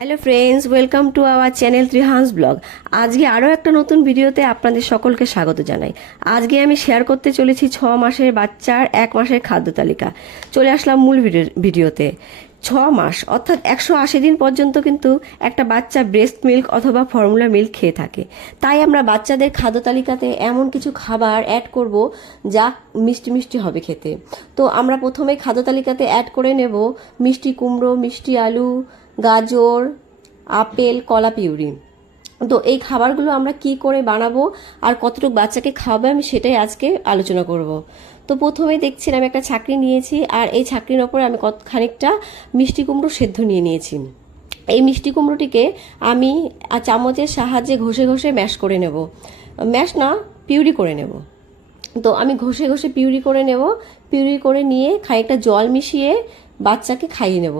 Hello friends welcome to our channel Trihans blog আজকে আরও একটা নতুন ভিডিওতে আপনাদের সকলকে স্বাগত জানাই। আজকে আমি শেয়ার করতে চলেছি ছ মাসের বাচ্চার এক মাসের খাদ্য তালিকা। চলে আসলাম মূল ভিডিও- ভিডিওতে। ছ মাস, অর্থাৎ একশো আশি দিন পর্যন্ত কিন্তু একটা বাচ্চা ব্রেস্ট মিল্ক অথবা ফর্মুলা মিল্ক খেয়ে থাকে। তাই আমরা বাচ্চাদের খাদ্য তালিকাতে এমন কিছু খাবার অ্যাড করব যা মিষ্টি মিষ্টি হবে খেতে। তো আমরা প্রথমে খাদ্য তালিকাতে অ্যাড করে নেব মিষ্টি কুমড়ো, মিষ্টি আলু গাজর, আপেল, কলা, পিউরি। তো এই খাবারগুলো আমরা কি করে বানাবো আর কতটুকু বাচ্চাকে খাওয়াবে আমি সেটাই আজকে আলোচনা করব। তো প্রথমে দেখছেন আমি একটা ছাকরি নিয়েছি আর এই ছাকরির ওপরে আমি কত খানিকটা মিষ্টি কুমড়ো সেদ্ধ নিয়ে নিয়েছি। এই মিষ্টি কুমড়োটিকে আমি চামচের সাহায্যে ঘষে ঘষে ম্যাশ করে নেব। ম্যাশ না, পিউরি করে নেব। তো আমি ঘষে ঘষে পিউরি করে নেব। পিউরি করে নিয়ে খানিকটা জল মিশিয়ে বাচ্চাকে খাইয়ে নেব।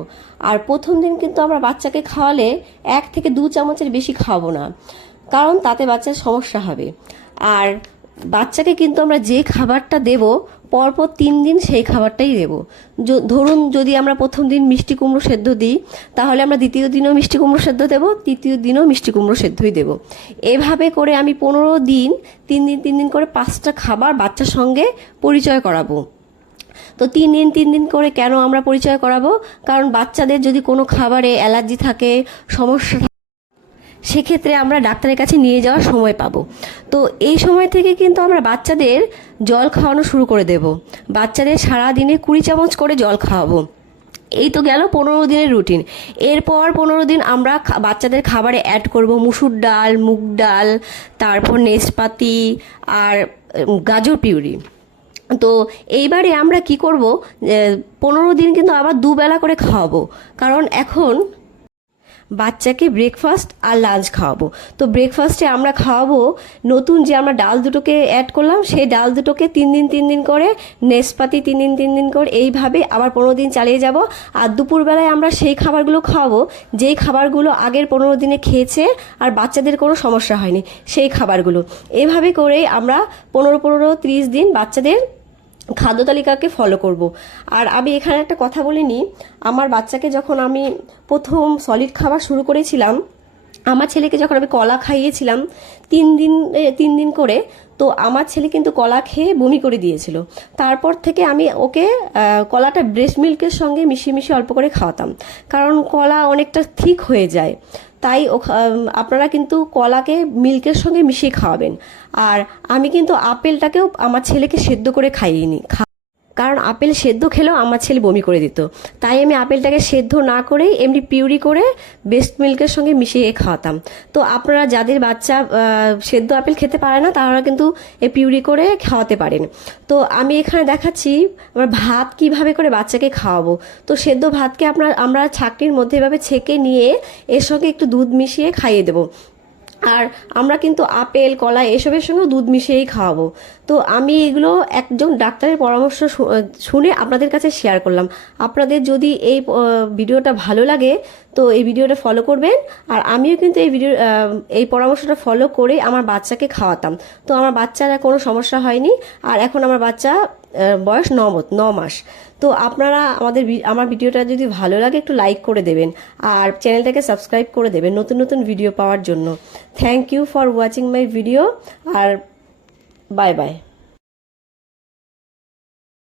আর প্রথম দিন কিন্তু আমরা বাচ্চাকে খাওয়ালে এক থেকে দু চামচের বেশি খাওয়াবো না, কারণ তাতে বাচ্চার সমস্যা হবে। আর বাচ্চাকে কিন্তু আমরা যে খাবারটা দেব, পরপর তিন দিন সেই খাবারটাই দেব। ধরুন যদি আমরা প্রথম দিন মিষ্টি কুমড়ো সেদ্ধ দিই, তাহলে আমরা দ্বিতীয় দিনও মিষ্টি কুমড়ো সেদ্ধ দেবো, তৃতীয় দিনও মিষ্টি কুমড়ো সেদ্ধই দেবো। এভাবে করে আমি পনেরো দিন, তিন দিন তিন দিন করে পাঁচটা খাবার বাচ্চার সঙ্গে পরিচয় করাবো। তো তিন দিন তিন দিন করে কেন আমরা পরিচয় করাবো? কারণ বাচ্চাদের যদি কোনো খাবারে অ্যালার্জি থাকে, সমস্যা থাকে, সেক্ষেত্রে আমরা ডাক্তারের কাছে নিয়ে যাওয়ার সময় পাবো। তো এই সময় থেকে কিন্তু আমরা বাচ্চাদের জল খাওয়ানো শুরু করে দেব। বাচ্চাদের সারা দিনে কুড়ি চামচ করে জল খাওয়াবো। এই তো গেল পনেরো দিনের রুটিন। এরপর পনেরো দিন আমরা বাচ্চাদের খাবারে অ্যাড করব মুসুর ডাল, মুগ ডাল, তারপর নেসপাতি আর গাজর পিউরি। তো এইবারে আমরা কি করব? পনেরো দিন কিন্তু আবার দুবেলা করে খাওয়াবো। কারণ এখন বাচ্চাকে ব্রেকফাস্ট আর লাঞ্চ খাওয়াবো। তো ব্রেকফাস্টে আমরা খাওয়াবো নতুন যে আমরা ডাল দুটোকে অ্যাড করলাম, সেই ডাল দুটোকে তিন দিন তিন দিন করে, নেসপাতি তিন দিন তিন দিন করে এইভাবে আবার পনেরো দিন চালিয়ে যাব। আর দুপুরবেলায় আমরা সেই খাবারগুলো খাওয়াবো, যেই খাবারগুলো আগের পনেরো দিনে খেয়েছে আর বাচ্চাদের কোনো সমস্যা হয়নি, সেই খাবারগুলো। এভাবে করেই আমরা পনেরো পনেরো, ত্রিশ দিন বাচ্চাদের খাদ্য তালিকাকে ফলো করব। আর আমি এখানে একটা কথা বলিনি আমার বাচ্চাকে যখন আমি প্রথম সলিড খাবার শুরু করেছিলাম, আমার ছেলেকে যখন আমি কলা খাইয়েছিলাম, তিন দিন তিন দিন করে তো আমার ছেলে কিন্তু কলা খেয়ে বমি করে দিয়েছিল। তারপর থেকে আমি ওকে কলাটা ব্রেস্ট মিল্কের সঙ্গে মিশিয়ে মিশিয়ে অল্প করে খাওয়াতাম। কারণ কলা অনেকটা ঠিক হয়ে যায়। তাই আপনারা কিন্তু কলাকে মিল্কের সঙ্গে মিশিয়ে খাওয়াবেন। আর আমি কিন্তু আপেলটাকেও আমার ছেলেকে সেদ্ধ করে খাইয়ে নি, খা- কারণ আপেল সেদ্ধ খেলেও আমার ছেলে বমি করে দিত। তাই আমি আপেলটাকে সেদ্ধ না করেই এমনি পিউরি করে বেস্ট মিল্কের সঙ্গে মিশিয়ে খাওয়াতাম। তো আপনারা যাদের বাচ্চা সেদ্ধ আপেল খেতে পারে না, তারা কিন্তু এ পিউরি করে খাওয়াতে পারেন। তো আমি এখানে দেখাচ্ছি আমরা ভাত কীভাবে করে বাচ্চাকে খাওয়াবো। তো সেদ্ধ ভাতকে আপনার, আমরা ছাকনির মধ্যে এভাবে ছেঁকে নিয়ে এর সঙ্গে একটু দুধ মিশিয়ে খাইয়ে দেবো। আর আমরা কিন্তু আপেল, কলা এসবের সঙ্গে দুধ মিশিয়েই খাওয়াবো। তো আমি এগুলো একজন ডাক্তারের পরামর্শ শুনে আপনাদের কাছে শেয়ার করলাম। আপনাদের যদি এই ভিডিওটা ভালো লাগে, তো এই ভিডিওটা ফলো করবেন। আর আমিও কিন্তু এই ভিডিও এই পরামর্শটা ফলো করে আমার বাচ্চাকে খাওয়াতাম। তো আমার বাচ্চারা কোনো সমস্যা হয়নি। আর এখন আমার বাচ্চা বয়স ন ন মাস। তো আপনারা আমাদের আমার ভিডিওটা যদি ভালো লাগে একটু লাইক করে দেবেন। আর চ্যানেলটাকে সাবস্ক্রাইব করে দেবেন নতুন নতুন ভিডিও পাওয়ার জন্য। Thank you for watching my video R bye by.